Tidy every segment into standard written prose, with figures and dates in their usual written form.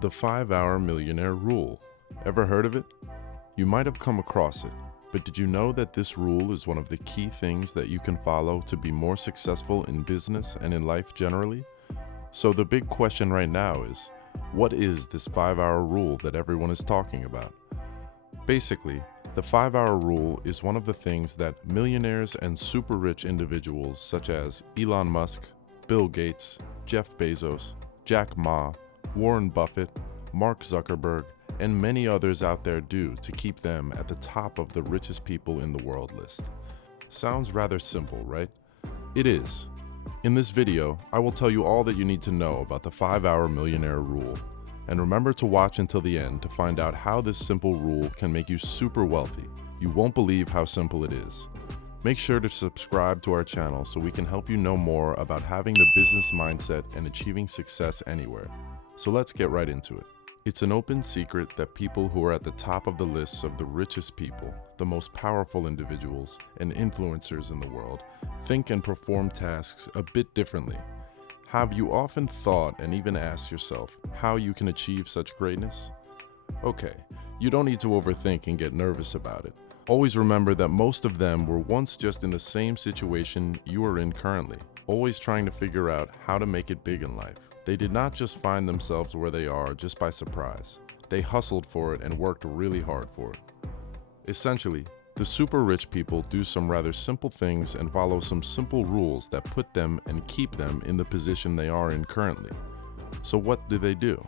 The 5-Hour Millionaire Rule. Ever heard of it? You might have come across it, but did you know that this rule is one of the key things that you can follow to be more successful in business and in life generally? So the big question right now is, what is this 5-hour rule that everyone is talking about? Basically, the 5-hour rule is one of the things that millionaires and super rich individuals such as Elon Musk, Bill Gates, Jeff Bezos, Jack Ma, Warren Buffett, Mark Zuckerberg, and many others out there do to keep them at the top of the richest people in the world list. Sounds rather simple, right? It is. In this video, I will tell you all that you need to know about the 5-hour millionaire rule. And remember to watch until the end to find out how this simple rule can make you super wealthy. You won't believe how simple it is. Make sure to subscribe to our channel so we can help you know more about having the business mindset and achieving success anywhere. So let's get right into it. It's an open secret that people who are at the top of the lists of the richest people, the most powerful individuals, and influencers in the world think and perform tasks a bit differently. Have you often thought and even asked yourself how you can achieve such greatness? Okay, you don't need to overthink and get nervous about it. Always remember that most of them were once just in the same situation you are in currently, always trying to figure out how to make it big in life. They did not just find themselves where they are just by surprise. They hustled for it and worked really hard for it. Essentially, the super rich people do some rather simple things and follow some simple rules that put them and keep them in the position they are in currently. So what do?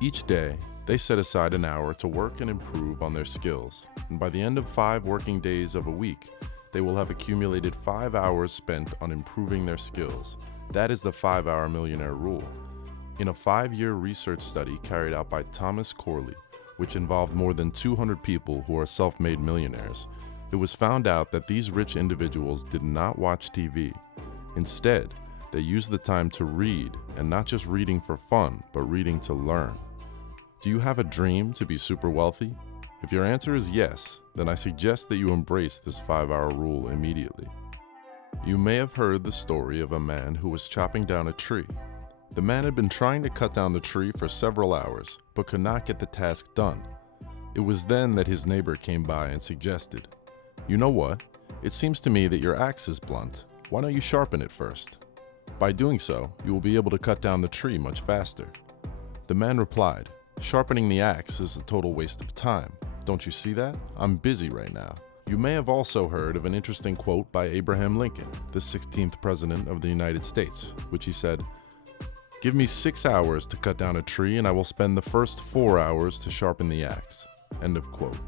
Each day, they set aside an hour to work and improve on their skills, and by the end of 5 working days of a week, they will have accumulated 5 hours spent on improving their skills. That is the 5-hour millionaire rule. In a 5-year research study carried out by Thomas Corley, which involved more than 200 people who are self-made millionaires, it was found out that these rich individuals did not watch TV. Instead, they used the time to read, and not just reading for fun, but reading to learn. Do you have a dream to be super wealthy? If your answer is yes, then I suggest that you embrace this 5-hour rule immediately. You may have heard the story of a man who was chopping down a tree. The man had been trying to cut down the tree for several hours, but could not get the task done. It was then that his neighbor came by and suggested, "You know what? It seems to me that your axe is blunt. Why don't you sharpen it first? By doing so, you will be able to cut down the tree much faster." The man replied, "Sharpening the axe is a total waste of time. Don't you see that? I'm busy right now." You may have also heard of an interesting quote by Abraham Lincoln, the 16th President of the United States, which he said, "Give me 6 hours to cut down a tree and I will spend the first 4 hours to sharpen the axe." End of quote.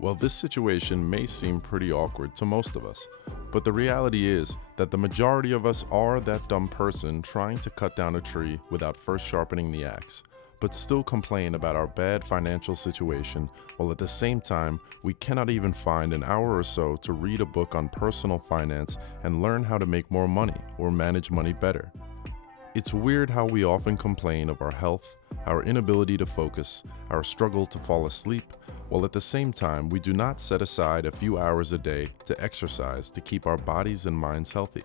Well, this situation may seem pretty awkward to most of us, but the reality is that the majority of us are that dumb person trying to cut down a tree without first sharpening the axe, but still complain about our bad financial situation, while at the same time, we cannot even find an hour or so to read a book on personal finance and learn how to make more money or manage money better. It's weird how we often complain of our health, our inability to focus, our struggle to fall asleep, while at the same time, we do not set aside a few hours a day to exercise to keep our bodies and minds healthy.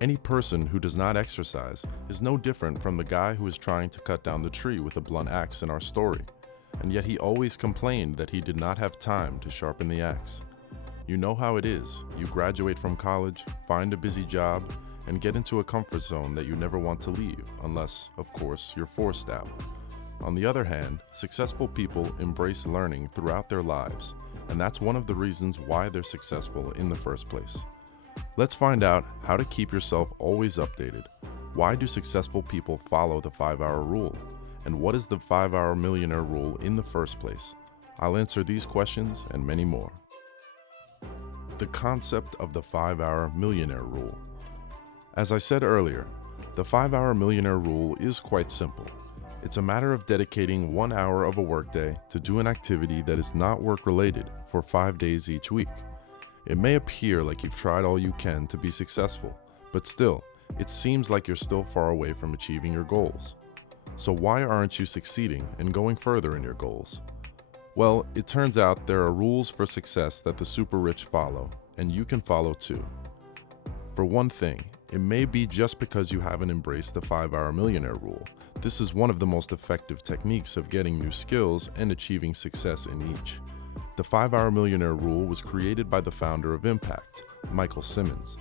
Any person who does not exercise is no different from the guy who is trying to cut down the tree with a blunt axe in our story, and yet he always complained that he did not have time to sharpen the axe. You know how it is. You graduate from college, find a busy job, and get into a comfort zone that you never want to leave, unless, of course, you're forced out. On the other hand, successful people embrace learning throughout their lives, and that's one of the reasons why they're successful in the first place. Let's find out how to keep yourself always updated. Why do successful people follow the 5-hour rule? And what is the 5-hour millionaire rule in the first place? I'll answer these questions and many more. The concept of the 5-hour millionaire rule. As I said earlier, the 5-hour millionaire rule is quite simple. It's a matter of dedicating 1 hour of a workday to do an activity that is not work-related for 5 days each week. It may appear like you've tried all you can to be successful, but still, it seems like you're still far away from achieving your goals. So why aren't you succeeding and going further in your goals? Well, it turns out there are rules for success that the super rich follow, and you can follow too. For one thing, it may be just because you haven't embraced the 5-hour millionaire rule This is one of the most effective techniques of getting new skills and achieving success in each. The 5-Hour Millionaire Rule was created by the founder of Impact, Michael Simmons.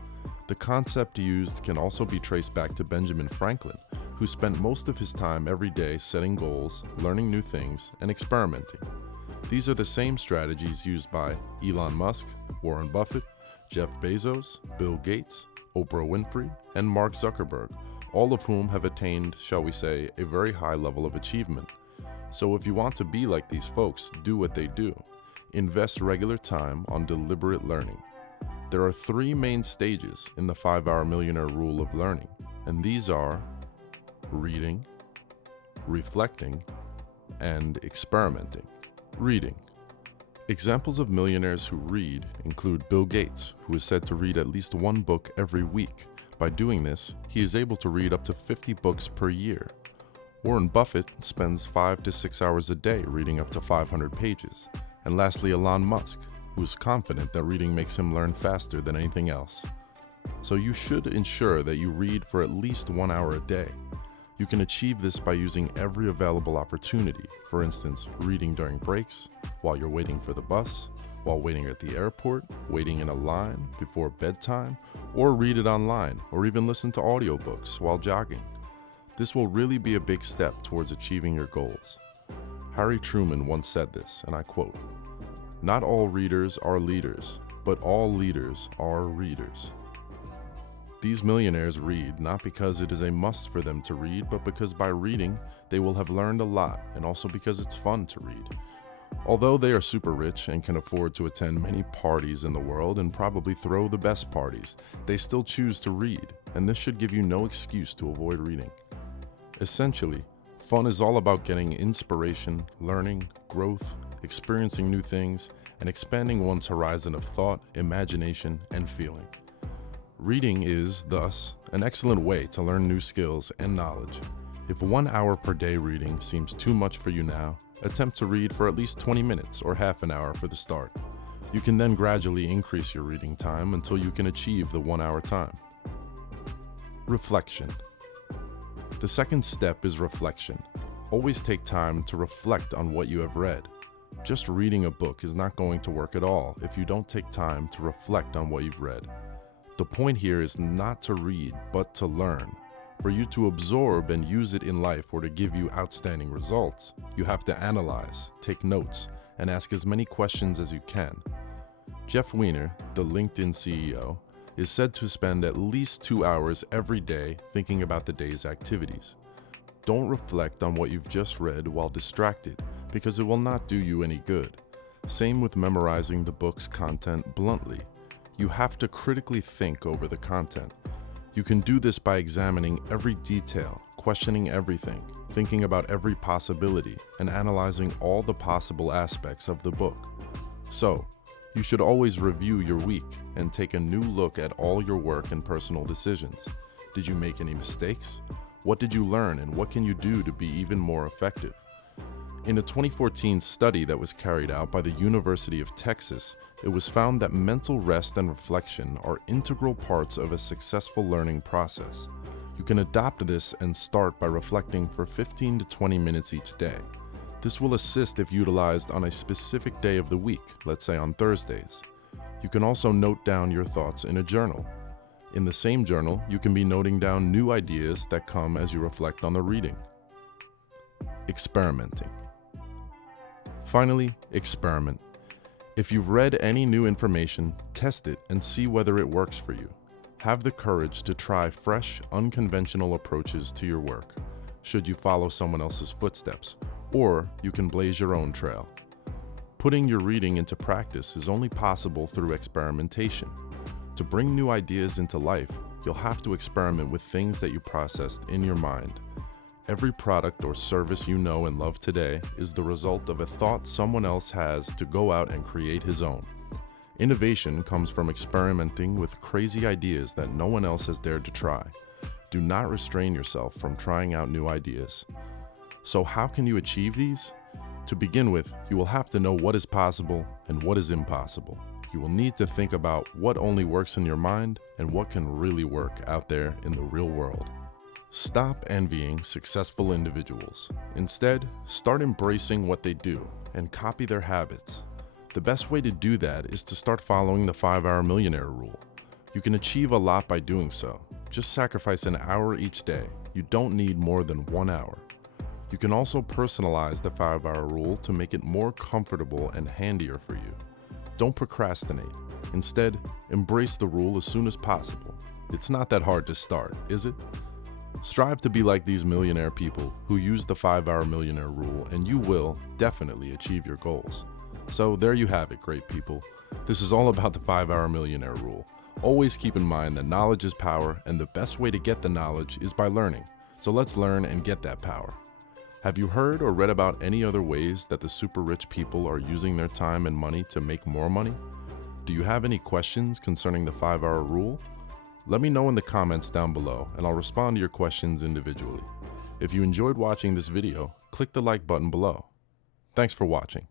The concept used can also be traced back to Benjamin Franklin, who spent most of his time every day setting goals, learning new things, and experimenting. These are the same strategies used by Elon Musk, Warren Buffett, Jeff Bezos, Bill Gates, Oprah Winfrey, and Mark Zuckerberg, all of whom have attained, shall we say, a very high level of achievement. So if you want to be like these folks, do what they do. Invest regular time on deliberate learning. There are 3 main stages in the 5-Hour Millionaire Rule of learning, and these are reading, reflecting, and experimenting. Reading. Examples of millionaires who read include Bill Gates, who is said to read at least 1 book every week. By doing this, he is able to read up to 50 books per year. Warren Buffett spends 5 to 6 hours a day reading up to 500 pages. And lastly, Elon Musk, who is confident that reading makes him learn faster than anything else. So you should ensure that you read for at least 1 hour a day. You can achieve this by using every available opportunity, for instance, reading during breaks, while you're waiting for the bus, while waiting at the airport, waiting in a line, before bedtime, or read it online, or even listen to audiobooks while jogging. This will really be a big step towards achieving your goals. Harry Truman once said this, and I quote, "Not all readers are leaders, but all leaders are readers." These millionaires read not because it is a must for them to read, but because by reading, they will have learned a lot, and also because it's fun to read. Although they are super rich and can afford to attend many parties in the world and probably throw the best parties, they still choose to read, and this should give you no excuse to avoid reading. Essentially, fun is all about getting inspiration, learning, growth, experiencing new things, and expanding one's horizon of thought, imagination, and feeling. Reading is, thus, an excellent way to learn new skills and knowledge. If 1 hour per day reading seems too much for you now, attempt to read for at least 20 minutes or half an hour for the start. You can then gradually increase your reading time until you can achieve the 1 hour time. Reflection. The second step is reflection. Always take time to reflect on what you have read. Just reading a book is not going to work at all if you don't take time to reflect on what you've read. The point here is not to read, but to learn. For you to absorb and use it in life or to give you outstanding results, you have to analyze, take notes, and ask as many questions as you can. Jeff Weiner, the LinkedIn CEO, is said to spend at least 2 hours every day thinking about the day's activities. Don't reflect on what you've just read while distracted, because it will not do you any good. Same with memorizing the book's content bluntly. You have to critically think over the content. You can do this by examining every detail, questioning everything, thinking about every possibility, and analyzing all the possible aspects of the book. So, you should always review your week and take a new look at all your work and personal decisions. Did you make any mistakes? What did you learn, and what can you do to be even more effective? In a 2014 study that was carried out by the University of Texas, it was found that mental rest and reflection are integral parts of a successful learning process. You can adopt this and start by reflecting for 15 to 20 minutes each day. This will assist if utilized on a specific day of the week, let's say on Thursdays. You can also note down your thoughts in a journal. In the same journal, you can be noting down new ideas that come as you reflect on the reading. Experimenting. Finally, experiment. If you've read any new information, test it and see whether it works for you. Have the courage to try fresh, unconventional approaches to your work, should you follow someone else's footsteps, or you can blaze your own trail. Putting your reading into practice is only possible through experimentation. To bring new ideas into life, you'll have to experiment with things that you processed in your mind. Every product or service you know and love today is the result of a thought someone else has to go out and create his own. Innovation comes from experimenting with crazy ideas that no one else has dared to try. Do not restrain yourself from trying out new ideas. So how can you achieve these? To begin with, you will have to know what is possible and what is impossible. You will need to think about what only works in your mind and what can really work out there in the real world. Stop envying successful individuals. Instead, start embracing what they do and copy their habits. The best way to do that is to start following the 5-Hour Millionaire rule. You can achieve a lot by doing so. Just sacrifice an hour each day. You don't need more than 1 hour. You can also personalize the 5-hour rule to make it more comfortable and handier for you. Don't procrastinate. Instead, embrace the rule as soon as possible. It's not that hard to start, is it? Strive to be like these millionaire people who use the 5-Hour Millionaire rule, and you will definitely achieve your goals. So there you have it, great people. This is all about the 5-Hour Millionaire rule. Always keep in mind that knowledge is power, and the best way to get the knowledge is by learning. So let's learn and get that power. Have you heard or read about any other ways that the super rich people are using their time and money to make more money? Do you have any questions concerning the 5-hour rule? Let me know in the comments down below, and I'll respond to your questions individually. If you enjoyed watching this video, click the like button below. Thanks for watching.